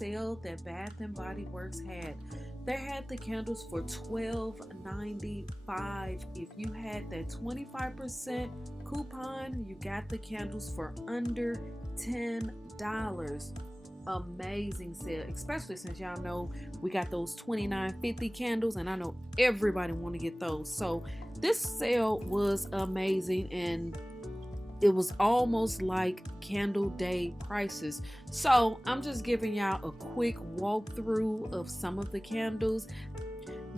sale that Bath and Body Works had. They had the candles for $12.95. If you had that 25% coupon, you got the candles for under $10. Amazing sale, especially since y'all know we got those $29.50 candles, and I know everybody want to get those. So this sale was amazing, and it was almost like candle day prices. So I'm just giving y'all a quick walkthrough of some of the candles.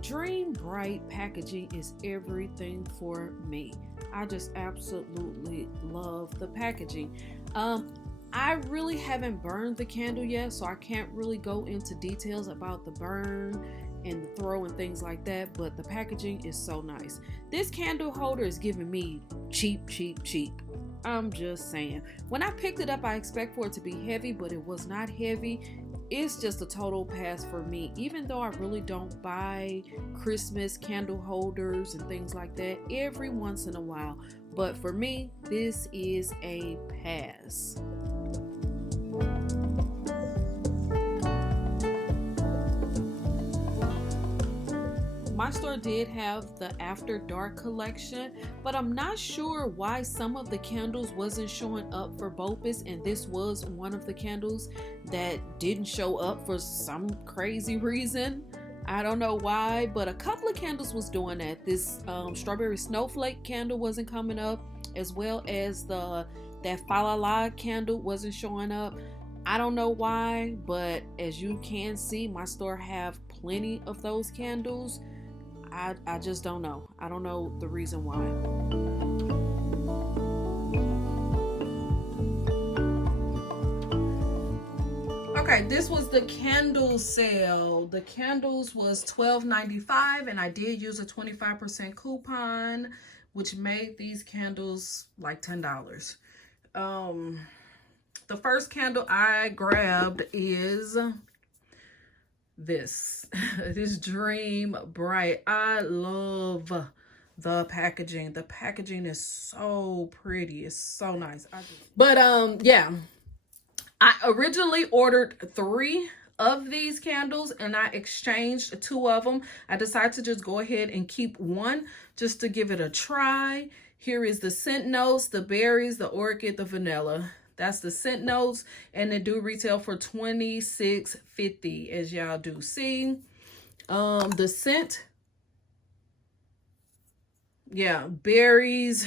Dream Bright packaging is everything for me. I just absolutely love the packaging. I really haven't burned the candle yet, so I can't really go into details about the burn and the throw and things like that, but the packaging is so nice. This candle holder is giving me cheap. I'm just saying. When I picked it up, I expect for it to be heavy, but it was not heavy. It's just a total pass for me. Even though I really don't buy Christmas candle holders and things like that every once in a while, but for me, this is a pass. My store did have the After Dark collection, but I'm not sure why some of the candles wasn't showing up for BOPUS, and this was one of the candles that didn't show up for some crazy reason. I don't know why, but a couple of candles was doing that. This Strawberry Snowflake candle wasn't coming up, as well as that Falala candle wasn't showing up. I don't know why, but as you can see, my store have plenty of those candles. I just don't know. I don't know the reason why. Okay, this was the candle sale. The candles was $12.95, and I did use a 25% coupon, which made these candles like $10. The first candle I grabbed is this Dream Bright. I love the packaging. The packaging is so pretty. It's so nice. Yeah, I originally ordered 3 of these candles, and I exchanged 2 of them. I decided to just go ahead and keep 1 just to give it a try. Here is the scent notes, the berries, the orchid, the vanilla. That's the scent notes, and they do retail for $26.50, as y'all do see. The scent, yeah, berries,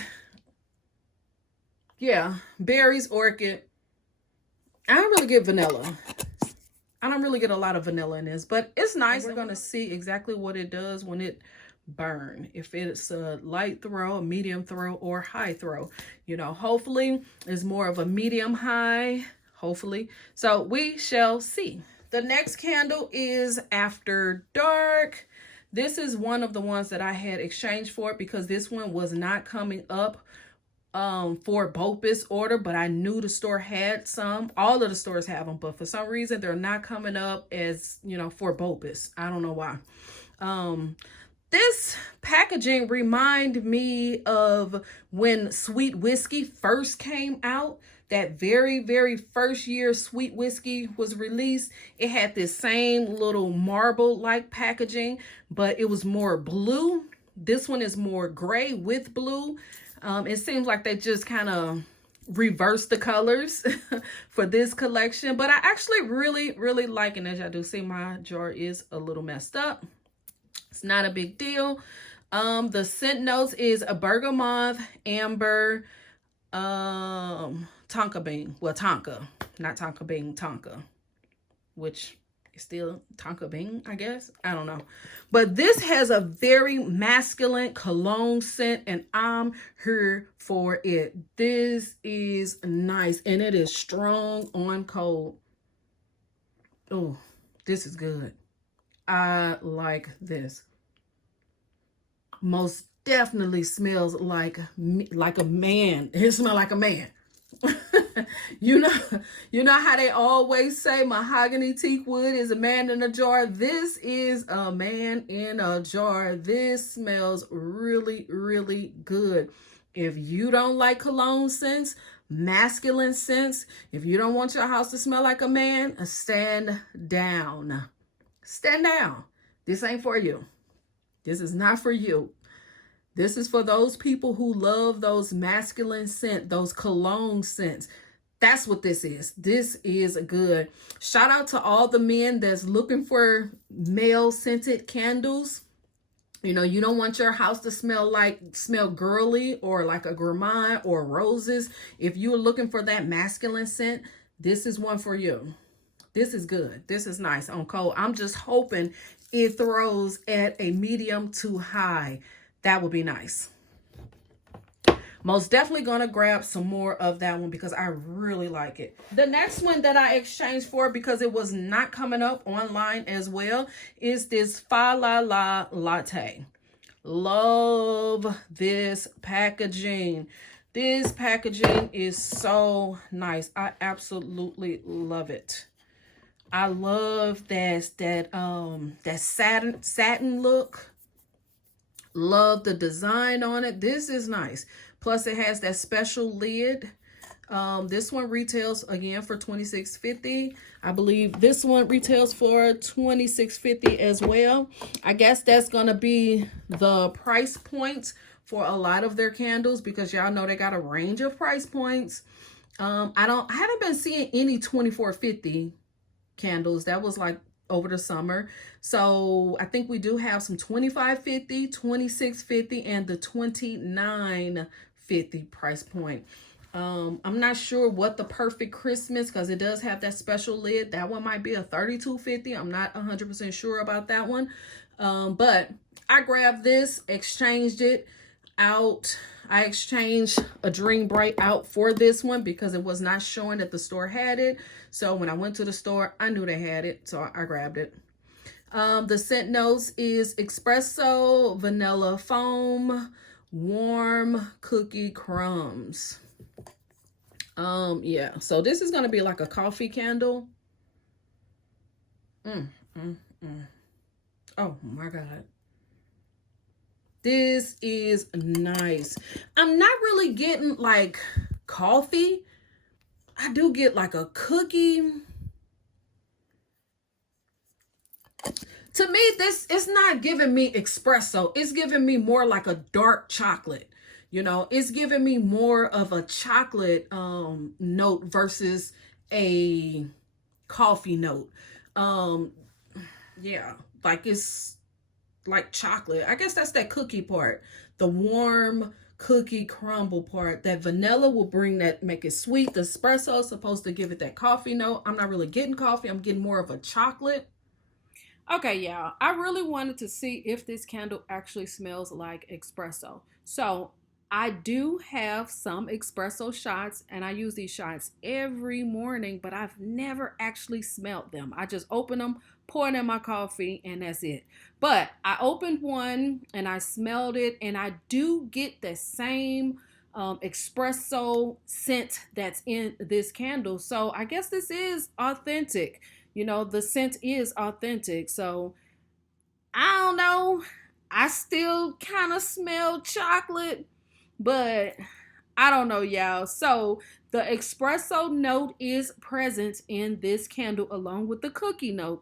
orchid. I don't really get vanilla. I don't really get a lot of vanilla in this, but it's nice. We're gonna see exactly what it does when it burn, if it's a light throw, a medium throw, or high throw. You know, hopefully it's more of a medium high, hopefully. So we shall see. The next candle is After Dark. This is one of the ones that I had exchanged for because this one was not coming up for BOPUS order, but I knew the store had some. All of the stores have them, but for some reason they're not coming up as, you know, for BOPUS. I don't know why. This packaging reminded me of when Sweet Whiskey first came out. That very first year Sweet Whiskey was released. It had this same little marble-like packaging, but it was more blue. This one is more gray with blue. It seems like they just kind of reversed the colors for this collection, but I actually really like it. As y'all do see, my jar is a little messed up. It's not a big deal. The scent notes is a bergamot, amber, tonka bean. Well, tonka, not tonka bean, tonka, which is still tonka bean, I guess. I don't know. But this has a very masculine cologne scent, and I'm here for it. This is nice, and it is strong on cold. Oh, this is good. I like this. Most definitely smells like a man. It smells like a man. you know how they always say mahogany teak wood is a man in a jar. This is a man in a jar. This smells really good. If you don't like cologne scents, masculine scents. If you don't want your house to smell like a man, stand down. Stand down. This ain't for you. This is not for you. This is for those people who love those masculine scents, those cologne scents. That's what this is. This is good. Shout out to all the men that's looking for male scented candles. You know, you don't want your house to smell girly or like a gourmand or roses. If you're looking for that masculine scent, this is one for you. This is good. This is nice on cold. I'm just hoping it throws at a medium to high. That would be nice. Most definitely gonna grab some more of that one because I really like it. The next one that I exchanged for because it was not coming up online as well is this Fa La La Latte. Love this packaging. This packaging is so nice. I absolutely love it. I love that satin look. Love the design on it. This is nice. Plus it has that special lid. This one retails again for $26.50. I believe this one retails for $26.50 as well. I guess that's gonna be the price point for a lot of their candles because y'all know they got a range of price points. I haven't been seeing any $24.50 candles. That was like over the summer. So I think we do have some $25.50, $26.50, and the $29.50 price point. I'm not sure what the perfect Christmas, because it does have that special lid. That one might be a $32.50. I'm not 100% sure about that one. But I grabbed this, exchanged it out. I exchanged a Dream Bright out for this one because it was not showing that the store had it. So when I went to the store, I knew they had it, so I grabbed it. The scent notes is espresso, vanilla foam, warm cookie crumbs. Yeah, so this is gonna be like a coffee candle. Oh my God. This is nice. I'm not really getting like coffee. I do get like a cookie. To me, this is not giving me espresso. It's giving me more like a dark chocolate. You know, it's giving me more of a chocolate note versus a coffee note. Yeah, like it's like chocolate. I guess that's that cookie part. The warm cookie crumble part. That vanilla will bring that, make it sweet. The espresso is supposed to give it that coffee note. I'm not really getting coffee. I'm getting more of a chocolate. Okay, y'all. I really wanted to see if this candle actually smells like espresso. So I do have some espresso shots, and I use these shots every morning, but I've never actually smelled them. I just open them, pour it in my coffee, and that's it. But I opened one and I smelled it, and I do get the same espresso scent that's in this candle. So I guess this is authentic. You know, the scent is authentic. So I don't know. I still kind of smell chocolate, but I don't know, y'all. So the espresso note is present in this candle along with the cookie note.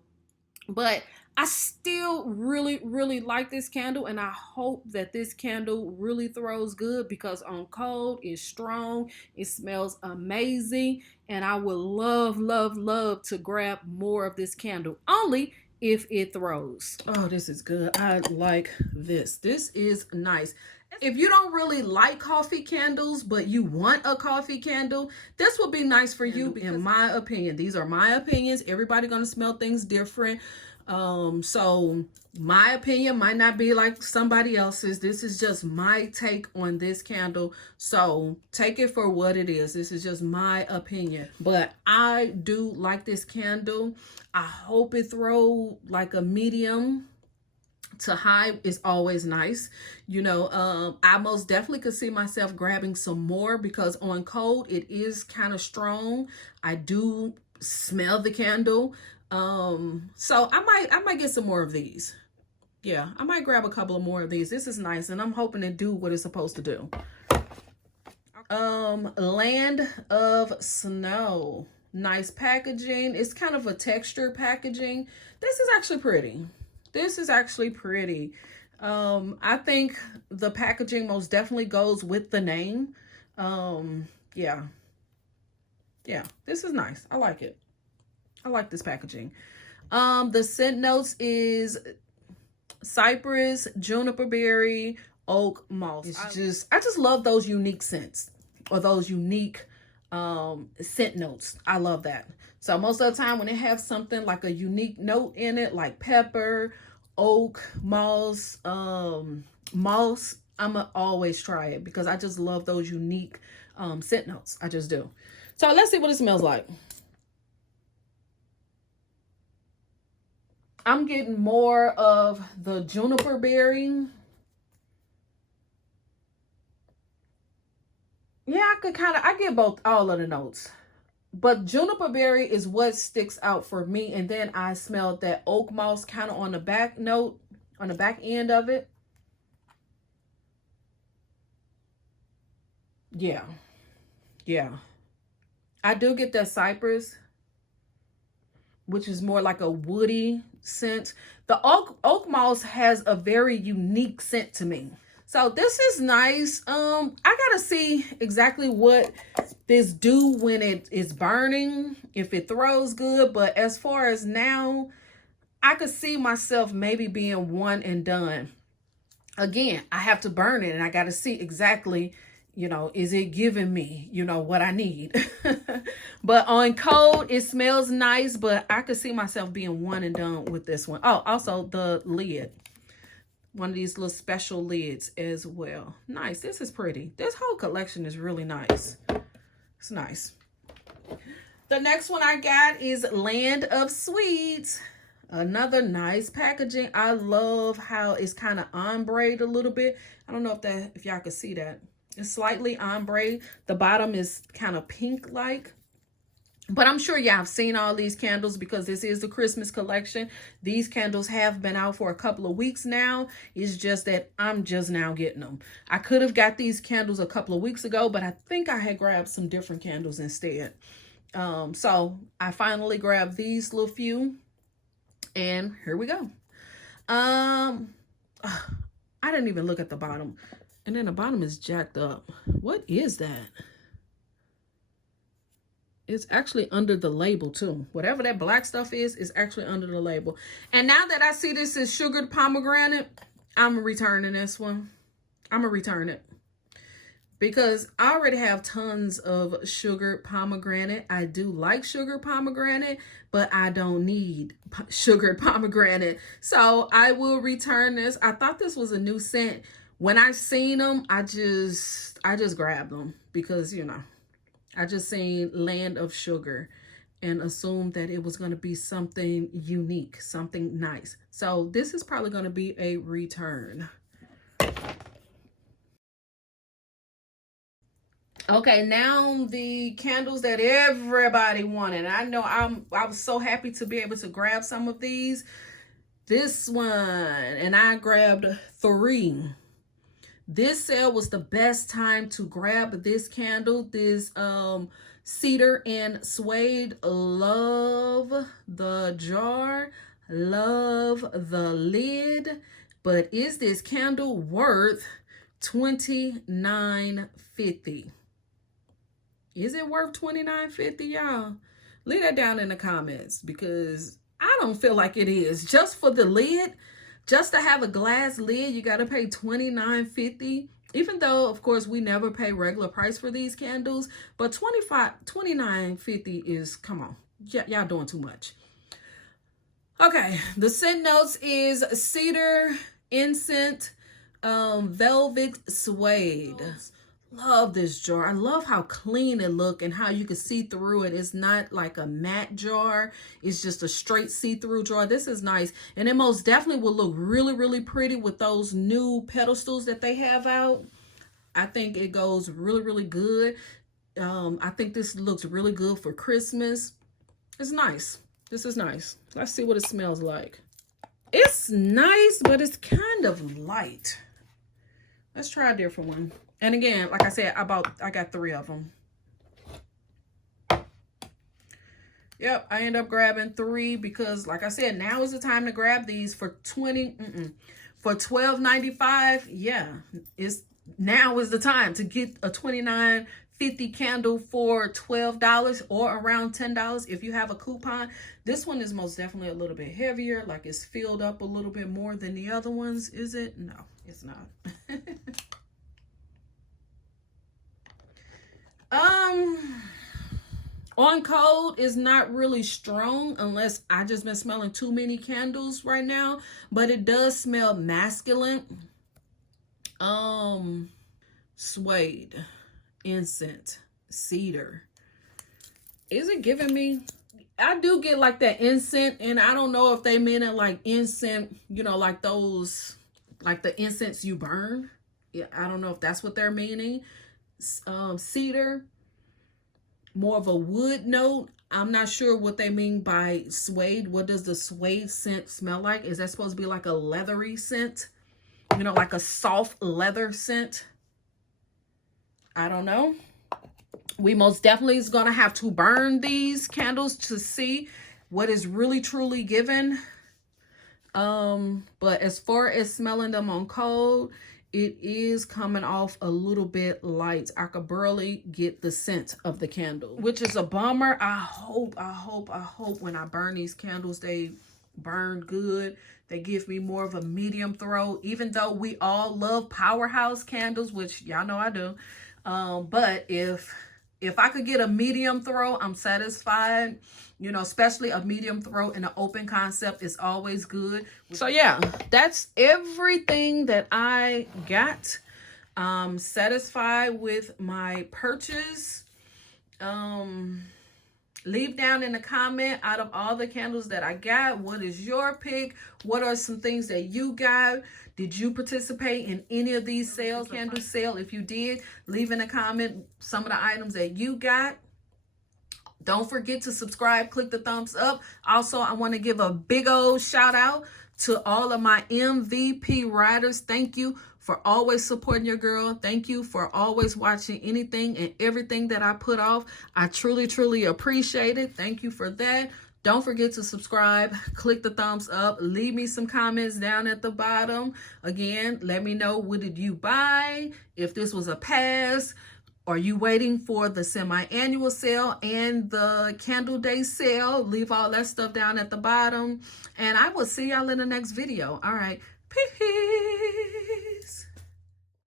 But I still really, really like this candle, and I hope that this candle really throws good because on cold, it's strong, it smells amazing, and I would love, love, love to grab more of this candle, only if it throws. Oh, this is good. I like this. This is nice. If you don't really like coffee candles, but you want a coffee candle, this would be nice for you, in my opinion. These are my opinions. Everybody gonna smell things different. So my opinion might not be like somebody else's. This is just my take on this candle. So take it for what it is. This is just my opinion. But I do like this candle. I hope it throw like a medium to high. Is always nice. You know, I most definitely could see myself grabbing some more because on cold it is kind of strong. I do smell the candle. So I might get some more of these. Yeah, I might grab a couple of more of these. This is nice, and I'm hoping to do what it's supposed to do. Land of Snow. Nice packaging. It's kind of a texture packaging. This is actually pretty. This is actually pretty. I think the packaging most definitely goes with the name. Yeah. Yeah, this is nice. I like it. I like this packaging. The scent notes is cypress, juniper berry, oak, moss. I just love those unique scents, or those unique scent notes. I love that. So most of the time when they have something like a unique note in it, like pepper, oak, moss, I'ma always try it because I just love those unique scent notes. I just do. So let's see what it smells like. I'm getting more of the juniper berry. Yeah, I get all of the notes. But juniper berry is what sticks out for me. And then I smelled that oak moss kind of on the back note, on the back end of it. Yeah. Yeah. I do get that cypress, which is more like a woody scent. The oak moss has a very unique scent to me. So this is nice. I gotta see exactly what this do when it is burning, if it throws good. But as far as now, I could see myself maybe being one and done. Again, I have to burn it and I gotta see exactly, you know, is it giving me, you know, what I need? But on cold, it smells nice, but I could see myself being one and done with this one. Oh, also the lid. One of these little special lids as well. Nice. This is pretty. This whole collection is really nice. It's nice. The next one I got is Land of Sweets. Another nice packaging. I love how it's kind of ombre a little bit. I don't know if y'all can see that. It's slightly ombre. The bottom is kind of pink-like. But I'm sure y'all have seen all these candles because this is the Christmas collection. These candles have been out for a couple of weeks now. It's just that I'm just now getting them. I could have got these candles a couple of weeks ago, but I think I had grabbed some different candles instead. So I finally grabbed these little few. And here we go. I didn't even look at the bottom. And then the bottom is jacked up. What is that? It's actually under the label too. Whatever that black stuff is actually under the label. And now that I see this is sugared pomegranate, I'm returning this one. I'm gonna return it. Because I already have tons of sugared pomegranate. I do like sugared pomegranate, but I don't need sugared pomegranate. So I will return this. I thought this was a new scent. When I seen them, I just grabbed them because, you know, I just seen Land of Sugar and assumed that it was going to be something unique, something nice. So this is probably going to be a return. Okay, now the candles that everybody wanted. I know I was so happy to be able to grab some of these. This one, and I grabbed 3. This sale was the best time to grab this candle. This Cedar and Suede. Love the jar. Love the lid. But is this candle worth $29.50? Is it worth $29.50, y'all? Leave that down in the comments because I don't feel like it is. Just for the lid, just to have a glass lid, you got to pay $29.50. Even though, of course, we never pay regular price for these candles, but $29.50 is, come on, y'all doing too much. Okay, the scent notes is Cedar, Incense, Velvet, Suede. Love this jar. I love how clean it look and how you can see through it. It's not like a matte jar. It's just a straight see-through jar. This is nice. And it most definitely will look really, really pretty with those new pedestals that they have out. I think it goes really, really good. I think this looks really good for Christmas. It's nice. This is nice. Let's see what it smells like. It's nice, but it's kind of light. Let's try a different one. And again, like I said, I got 3 of them. Yep, I end up grabbing 3 because, like I said, now is the time to grab these for $12.95. Yeah, now is the time to get a $29.50 candle for $12 or around $10 if you have a coupon. This one is most definitely a little bit heavier, like it's filled up a little bit more than the other ones. Is it? No, it's not. On code is not really strong unless I just been smelling too many candles right now, but it does smell masculine. Suede, incense, cedar. Is it giving me? I do get like that incense, and I don't know if they mean it like incense, you know, like those, like the incense you burn. Yeah, I don't know if that's what they're meaning. Cedar, more of a wood note. I'm not sure what they mean by suede. What does the suede scent smell like? Is that supposed to be like a leathery scent? You know, like a soft leather scent? I don't know. We most definitely is going to have to burn these candles to see what is really truly given. But as far as smelling them on cold, it is coming off a little bit light. I could barely get the scent of the candle, which is a bummer. I hope when I burn these candles, they burn good. They give me more of a medium throw, even though we all love powerhouse candles, which y'all know I do. But if I could get a medium throw, I'm satisfied. You know, especially a medium throw in an open concept is always good. So yeah, that's everything that I got. Satisfied with my purchase. Leave down in the comment, out of all the candles that I got, what is your pick? What are some things that you got? Did you participate in any of these sales, candle sale? If you did, leave in a comment some of the items that you got. Don't forget to subscribe, click the thumbs up. Also, I want to give a big old shout out to all of my MVP riders. Thank you for always supporting your girl. Thank you for always watching anything and everything that I put off. I truly, truly appreciate it. Thank you for that. Don't forget to subscribe, click the thumbs up, leave me some comments down at the bottom. Again, let me know, what did you buy? If this was a pass, are you waiting for the semi-annual sale and the candle day sale? Leave all that stuff down at the bottom. And I will see y'all in the next video. All right. Peace.